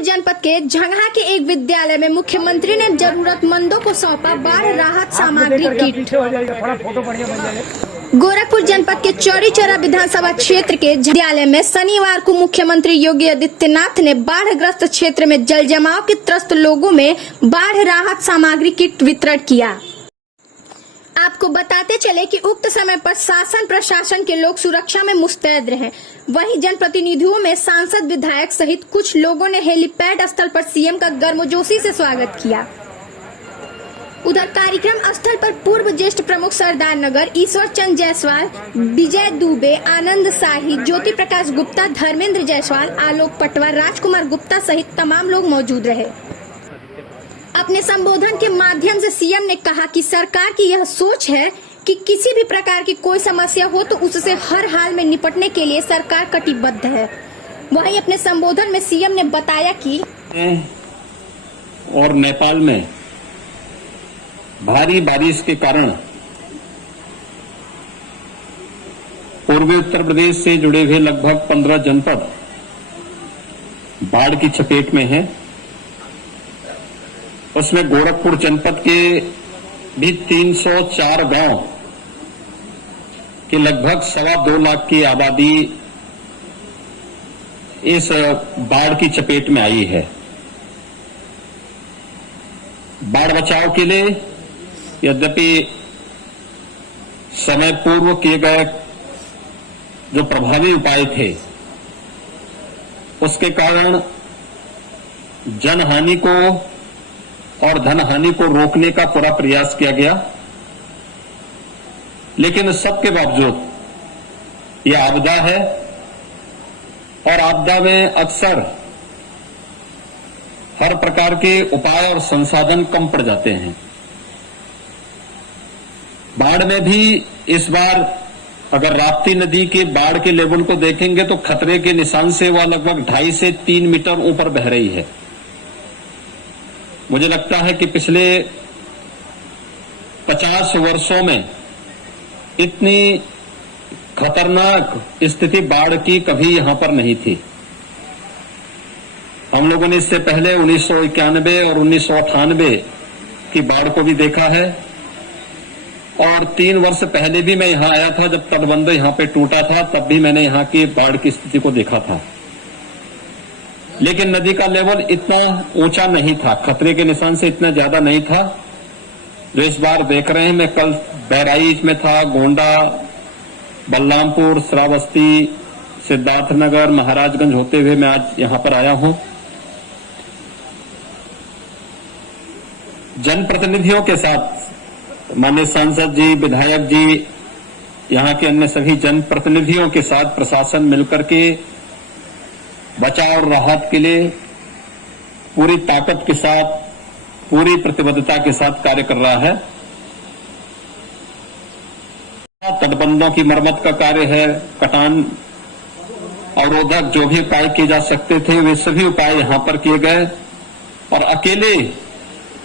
जनपद के झंगहा के एक विद्यालय में मुख्यमंत्री ने जरूरतमंदों को सौंपा बाढ़ राहत सामग्री किट। गोरखपुर जनपद के चौरी चौरा विधानसभा क्षेत्र के विद्यालय में शनिवार को मुख्यमंत्री योगी आदित्यनाथ ने बाढ़ग्रस्त क्षेत्र में जल जमाव के त्रस्त लोगों में बाढ़ राहत सामग्री किट वितरण किया। आपको बताते चले कि उक्त समय पर शासन प्रशासन के लोग सुरक्षा में मुस्तैद रहे। वहीं जनप्रतिनिधियों में सांसद विधायक सहित कुछ लोगों ने हेलीपैड स्थल पर सीएम का गर्मजोशी से स्वागत किया। उधर कार्यक्रम स्थल पर पूर्व ज्येष्ठ प्रमुख सरदार नगर, ईश्वर चंद जायसवाल, विजय दुबे, आनंद शाही, ज्योति प्रकाश गुप्ता, धर्मेंद्र जायसवाल, आलोक पटवा, राजकुमार गुप्ता सहित तमाम लोग मौजूद रहे। अपने संबोधन के माध्यम से सीएम ने कहा कि सरकार की यह सोच है कि किसी भी प्रकार की कोई समस्या हो तो उससे हर हाल में निपटने के लिए सरकार कटिबद्ध है। वहीं अपने संबोधन में सीएम ने बताया कि और नेपाल में भारी बारिश के कारण पूर्वी उत्तर प्रदेश से जुड़े हुए लगभग 15 जनपद बाढ़ की चपेट में हैं। उसमें गोरखपुर जनपद के भी 304 गांव के लगभग 2.25 लाख की आबादी इस बाढ़ की चपेट में आई है। बाढ़ बचाव के लिए यद्यपि समय पूर्व किए गए जो प्रभावी उपाय थे उसके कारण जनहानि को और धनहानि को रोकने का पूरा प्रयास किया गया, लेकिन सबके बावजूद यह आपदा है और आपदा में अक्सर हर प्रकार के उपाय और संसाधन कम पड़ जाते हैं। बाढ़ में भी इस बार अगर राप्ती नदी के बाढ़ के लेवल को देखेंगे तो खतरे के निशान से वह लगभग 2.5 से 3 मीटर ऊपर बह रही है। मुझे लगता है कि पिछले 50 वर्षों में इतनी खतरनाक स्थिति बाढ़ की कभी यहां पर नहीं थी। हम लोगों ने इससे पहले 1991 और 1998 की बाढ़ को भी देखा है और 3 वर्ष पहले भी मैं यहां आया था जब तटबंध यहां पे टूटा था, तब भी मैंने यहां की बाढ़ की स्थिति को देखा था। लेकिन नदी का लेवल इतना ऊंचा नहीं था, खतरे के निशान से इतना ज्यादा नहीं था जो इस बार देख रहे हैं। मैं कल बहराइच में था, गोंडा, बलरामपुर, श्रावस्ती, सिद्धार्थनगर, महाराजगंज होते हुए मैं आज यहां पर आया हूं। जनप्रतिनिधियों के साथ माननीय सांसद जी, विधायक जी, यहां के अन्य सभी जनप्रतिनिधियों के साथ प्रशासन मिलकर के बचाव और राहत के लिए पूरी ताकत के साथ, पूरी प्रतिबद्धता के साथ कार्य कर रहा है। तटबंधों की मरम्मत का कार्य है, कटान अवरोधक जो भी उपाय किए जा सकते थे वे सभी उपाय यहां पर किए गए और अकेले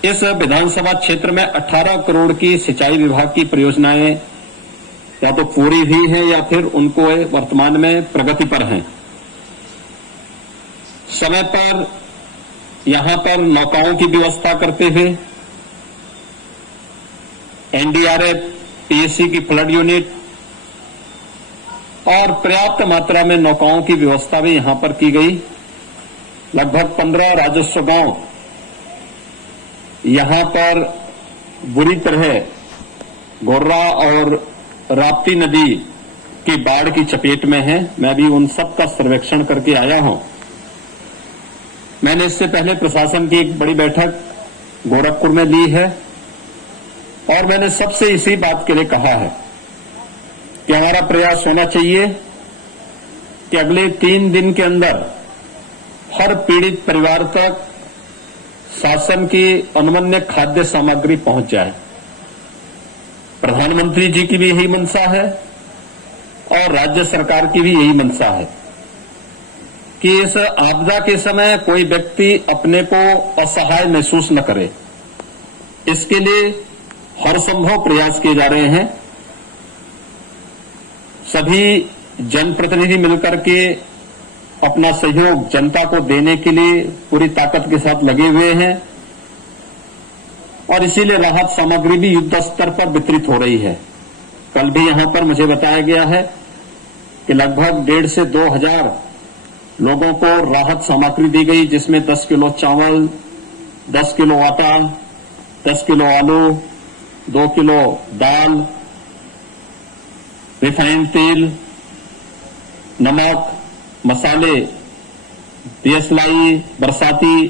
इस विधानसभा क्षेत्र में 18 करोड़ की सिंचाई विभाग की परियोजनाएं या तो पूरी हुई हैं या फिर उनको वर्तमान में प्रगति पर हैं। समय पर यहां पर नौकाओं की व्यवस्था करते हुए एनडीआरएफ, पीएससी की फ्लड यूनिट और पर्याप्त मात्रा में नौकाओं की व्यवस्था भी यहां पर की गई। लगभग 15 राजस्व गांव यहां पर बुरी तरह गोर्रा और राप्ती नदी की बाढ़ की चपेट में है। मैं भी उन सब का सर्वेक्षण करके आया हूं। मैंने इससे पहले प्रशासन की एक बड़ी बैठक गोरखपुर में ली है और मैंने सबसे इसी बात के लिए कहा है कि हमारा प्रयास होना चाहिए कि अगले 3 दिन के अंदर हर पीड़ित परिवार तक शासन की अनुमन्य खाद्य सामग्री पहुंच जाए। प्रधानमंत्री जी की भी यही मंशा है और राज्य सरकार की भी यही मंशा है कि इस आपदा के समय कोई व्यक्ति अपने को असहाय महसूस न करे। इसके लिए हर संभव प्रयास किए जा रहे हैं। सभी जनप्रतिनिधि मिलकर के अपना सहयोग जनता को देने के लिए पूरी ताकत के साथ लगे हुए हैं और इसीलिए राहत सामग्री भी युद्ध स्तर पर वितरित हो रही है। कल भी यहां पर मुझे बताया गया है कि लगभग 1,500 से 2,000 लोगों को राहत सामग्री दी गई, जिसमें 10 किलो चावल, 10 किलो आटा, 10 किलो आलू, 2 किलो दाल, रिफाइंड तेल, नमक, मसाले, देसलाई, बरसाती,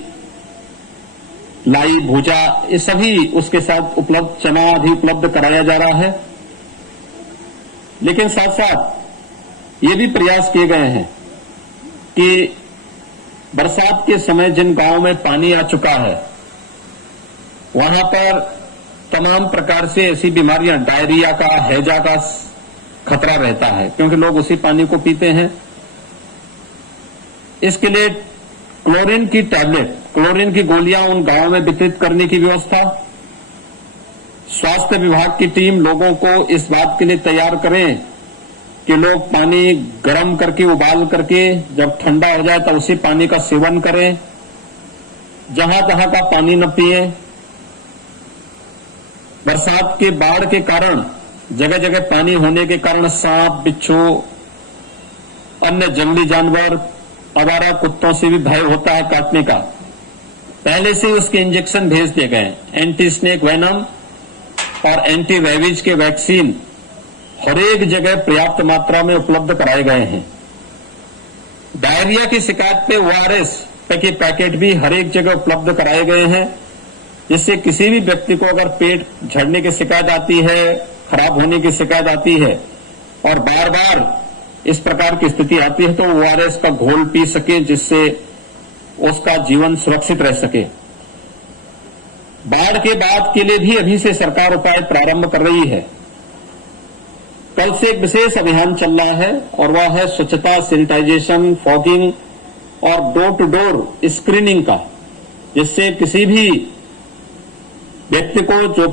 लाई, भूजा, ये सभी उसके साथ उपलब्ध, चना भी उपलब्ध कराया जा रहा है। लेकिन साथ साथ ये भी प्रयास किए गए हैं कि बरसात के समय जिन गांवों में पानी आ चुका है वहां पर तमाम प्रकार से ऐसी बीमारियां, डायरिया का, हैजा का खतरा रहता है, क्योंकि लोग उसी पानी को पीते हैं। इसके लिए क्लोरीन की टैबलेट, क्लोरीन की गोलियां उन गांवों में वितरित करने की व्यवस्था, स्वास्थ्य विभाग की टीम लोगों को इस बात के लिए तैयार करें कि लोग पानी गर्म करके, उबाल करके, जब ठंडा हो जाए तो उसी पानी का सेवन करें, जहां तहां का पानी न पिए। बरसात के बाढ़ के कारण जगह जगह पानी होने के कारण सांप, बिच्छू, अन्य जंगली जानवर, आवारा कुत्तों से भी भय होता है काटने का। पहले से उसके इंजेक्शन भेज दिए गए, एंटी स्नेक वेनम और एंटी रेबीज के वैक्सीन हर एक जगह पर्याप्त मात्रा में उपलब्ध कराए गए हैं। डायरिया की शिकायत पे ORS के पैकेट भी हर एक जगह उपलब्ध कराए गए हैं, जिससे किसी भी व्यक्ति को अगर पेट झड़ने की शिकायत आती है, खराब होने की शिकायत आती है और बार बार इस प्रकार की स्थिति आती है, तो ORS का घोल पी सके, जिससे उसका जीवन सुरक्षित रह सके। बाढ़ के बाद के लिए भी अभी से सरकार उपाय प्रारंभ कर रही है। कल से एक विशेष अभियान चल रहा है और वह है स्वच्छता, सैनिटाइजेशन, फॉगिंग और डोर टू डोर स्क्रीनिंग का, जिससे किसी भी व्यक्ति को जो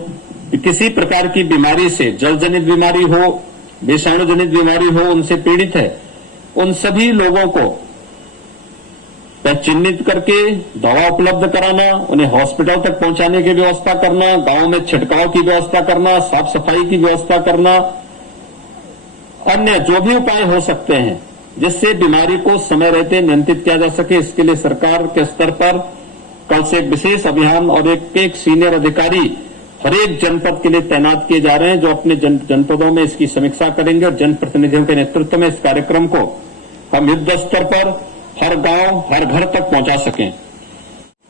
किसी प्रकार की बीमारी से, जलजनित बीमारी हो, विषाणु जनित बीमारी हो, उनसे पीड़ित है, उन सभी लोगों को चिन्हित करके दवा उपलब्ध कराना, उन्हें हॉस्पिटल तक पहुंचाने की व्यवस्था करना, गांव में छिड़काव की व्यवस्था करना, साफ सफाई की व्यवस्था करना, अन्य जो भी उपाय हो सकते हैं जिससे बीमारी को समय रहते नियंत्रित किया जा सके, इसके लिए सरकार के स्तर पर कल से एक विशेष अभियान और एक सीनियर अधिकारी हर एक जनपद के लिए तैनात किए जा रहे हैं, जो अपने जनपदों में इसकी समीक्षा करेंगे और जनप्रतिनिधियों के नेतृत्व में इस कार्यक्रम को हम युद्ध स्तर पर हर गांव, हर घर तक पहुंचा सकें।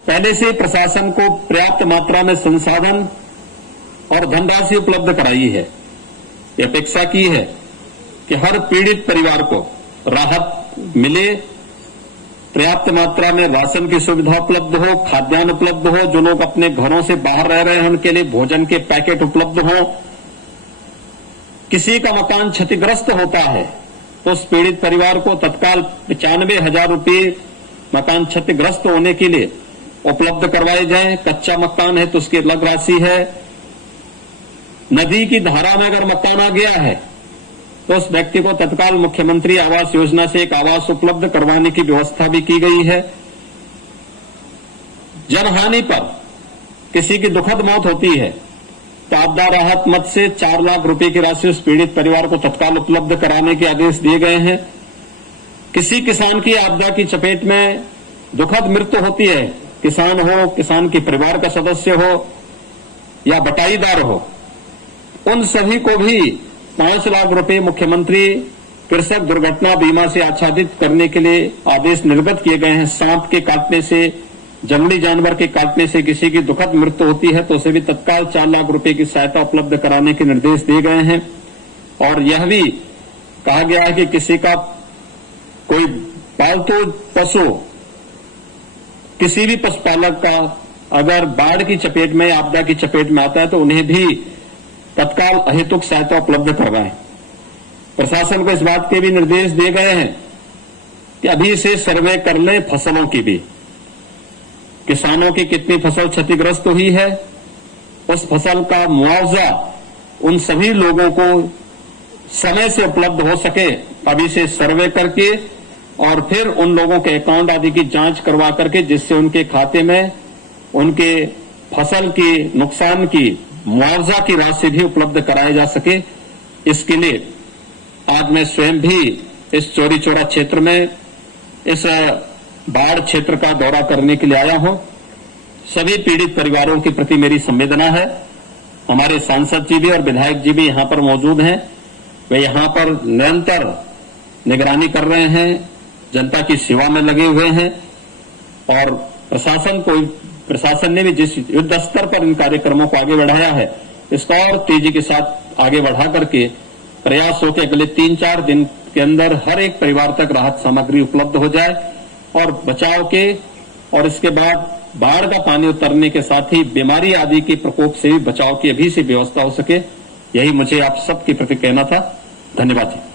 पहले से प्रशासन को पर्याप्त मात्रा में संसाधन और धनराशि उपलब्ध कराई है। ये अपेक्षा की है कि हर पीड़ित परिवार को राहत मिले, पर्याप्त मात्रा में राशन की सुविधा उपलब्ध हो, खाद्यान्न उपलब्ध हो, जो लोग अपने घरों से बाहर रह रहे हैं उनके लिए भोजन के पैकेट उपलब्ध हो। किसी का मकान क्षतिग्रस्त होता है तो उस पीड़ित परिवार को तत्काल 95,000 रुपये मकान क्षतिग्रस्त होने के लिए उपलब्ध करवाए जाएं। कच्चा मकान है तो उसकी अलग राशि है। नदी की धारा में अगर मकान आ गया है तो उस व्यक्ति को तत्काल मुख्यमंत्री आवास योजना से एक आवास उपलब्ध करवाने की व्यवस्था भी की गई है। जनहानि पर किसी की दुखद मौत होती है तो आपदा राहत मद से 4 लाख रुपए की राशि उस पीड़ित परिवार को तत्काल उपलब्ध कराने के आदेश दिए गए हैं। किसी किसान की आपदा की चपेट में दुखद मृत्यु होती है, किसान हो, किसान के परिवार का सदस्य हो या बटाईदार हो, उन सभी को भी 5 लाख रुपए मुख्यमंत्री कृषक दुर्घटना बीमा से आच्छादित करने के लिए आदेश निर्गत किए गए हैं। सांप के काटने से, जंगली जानवर के काटने से किसी की दुखद मृत्यु होती है तो उसे भी तत्काल 4 लाख रुपए की सहायता उपलब्ध कराने के निर्देश दिए गए हैं। और यह भी कहा गया है कि किसी का कोई पालतू पशु, किसी भी पशुपालक का अगर बाढ़ की चपेट में, आपदा की चपेट में आता है तो उन्हें भी तत्काल अहेतुक सहायता उपलब्ध करवाएं। प्रशासन को इस बात के भी निर्देश दिए गए हैं कि अभी से सर्वे कर लें फसलों की भी, किसानों की कितनी फसल क्षतिग्रस्त हुई है, उस फसल का मुआवजा उन सभी लोगों को समय से उपलब्ध हो सके, अभी से सर्वे करके और फिर उन लोगों के अकाउंट आदि की जांच करवा करके जिससे उनके खाते में उनके फसल की नुकसान की मुआवजा की राशि भी उपलब्ध कराई जा सके। इसके लिए आज मैं स्वयं भी इस चौरी चौरा क्षेत्र में इस बाढ़ क्षेत्र का दौरा करने के लिए आया हूं। सभी पीड़ित परिवारों के प्रति मेरी संवेदना है। हमारे सांसद जी भी और विधायक जी भी यहां पर मौजूद हैं। वे यहां पर निरंतर निगरानी कर रहे हैं, जनता की सेवा में लगे हुए हैं और प्रशासन ने भी जिस युद्ध स्तर पर इन कार्यक्रमों को आगे बढ़ाया है, इसका और तेजी के साथ आगे बढ़ा करके प्रयास हो कि अगले 3-4 दिन के अंदर हर एक परिवार तक राहत सामग्री उपलब्ध हो जाए और बचाव के और इसके बाद बाढ़ का पानी उतरने के साथ ही बीमारी आदि के प्रकोप से भी बचाव की अभी से व्यवस्था हो सके। यही मुझे आप सबके प्रति कहना था। धन्यवाद जी।